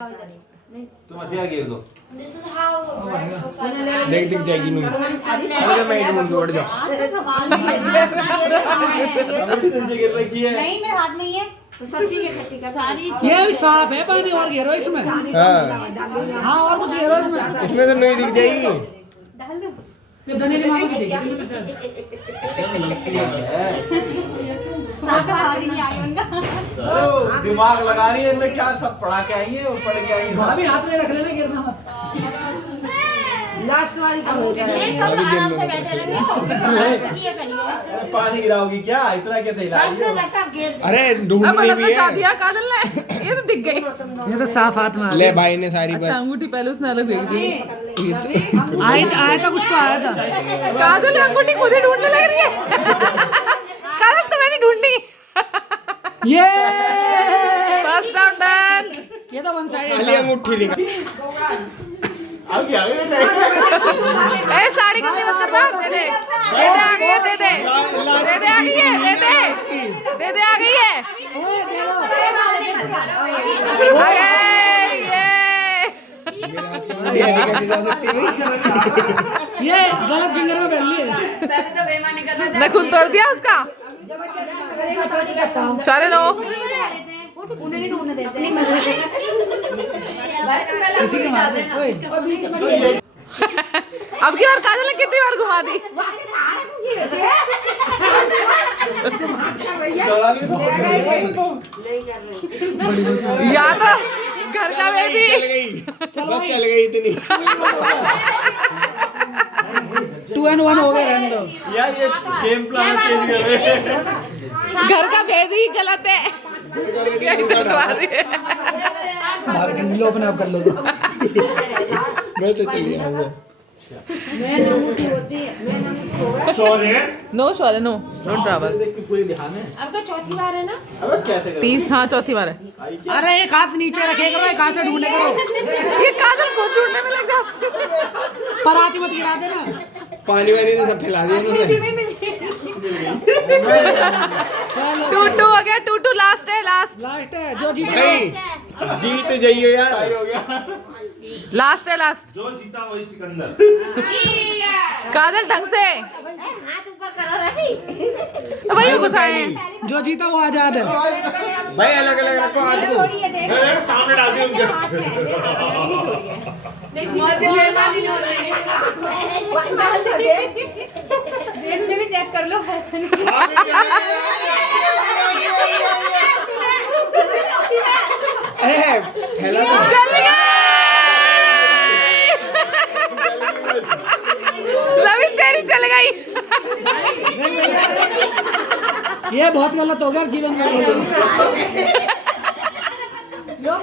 तुम हथियार गिर दो। This is how देख दिख जाएगी मुझे। अरे मैं ढूंढ उड़ जाओ। अभी तुमसे गिर रखी है। नहीं मेरे हाथ में ही है तो सब चीजें इकट्ठी कर सारी ये भी साफ है पानी और घेरो इसमें। हाँ और कुछ घेरो इसमें। इसमें तो नहीं दिख जाएगी। डाल दो ये धनिया की मामा की देखी साथ हाथ नहीं आई उनका दिमाग लगा रही है इनने, क्या सब पढ़ा के आई है और पढ़ के आई है। भाभी हाथ में रख लेना गिरना मत। लास्ट वाली का हो जाएगा ये सब आराम से बैठे रहेंगे ये करिए पानी गिराओगी क्या? इतना क्या हिला रही हो? बस आप गिर अरे ढूंढनी भी है। दिया काजल ने ये तो दिख गई। ये तो साफ हाथ में ले भाई ने सारी अच्छा अंगूठी पहले उसने अलग भेज दी। आया था कुछ तो आया था। काजल अंगूठी खुद ही ढूंढने लग रही है। काजल तो मैंने ढूंढी। ये फर्स्ट राउंड डन। ये तो वन साइड खाली अंगूठी निकाल। आगे आगे ए साड़ी गंदी मत कर बाप दे दे आ गई है दे दे आ गई है दे दे आ गई है आ गई ये कैसे जा सकती है? ये गलत फिंगर में पहन लिए। मैं खून तोड़ दिया उसका। सारे नो उन्हें नहीं ढूंढने देते इसी के मारते ओए अब की बार काजल ने कितनी बार घुमा दी। या तो घर का बेटी बस चल गई इतनी। 2 and 1 हो गए रहने दो। यार ये गेम प्लान चेंज कर रहे हैं। घर का भेद ही गलत है। यही तो करवा रही है। भाभी के लो अपने आप कर लो। मैं तो चली आऊंगा। Sorry no sorry no don't travel. देख के पूरी ध्यान है। अब तो चौथी बार है ना अब कैसे करोगे? 30 हाँ चौथी बार है। अरे एक हाथ नीचे रखे करो एक हाथ से ढूंढे करो। ये काजल खुद ढूंढने में लग जाती है। पर आती मत गिरा देना। पानी वानी तो सब फैला दिया इन्होंने। 2-2 हो गया 2-2 लास्ट है लास्ट लास्ट है जो जीते नहीं जीत जाइए यार। टाई हो गया। लास्ट है लास्ट। जो जीता वही सिकंदर। काजल ढंग से हाथ ऊपर करो रवि वही में घुसाए हैं। जो जीता वो आजाद है। भाई अलग अलग रखो हाथ को। छोड़िए देख सामने डाल दिया उनके। हाथ में नहीं छोड़िए इसमें भी चेक कर लो अरे फैला तो चल गए रवि तेरी चल गई। ये बहुत गलत हो गया जीवन में। लो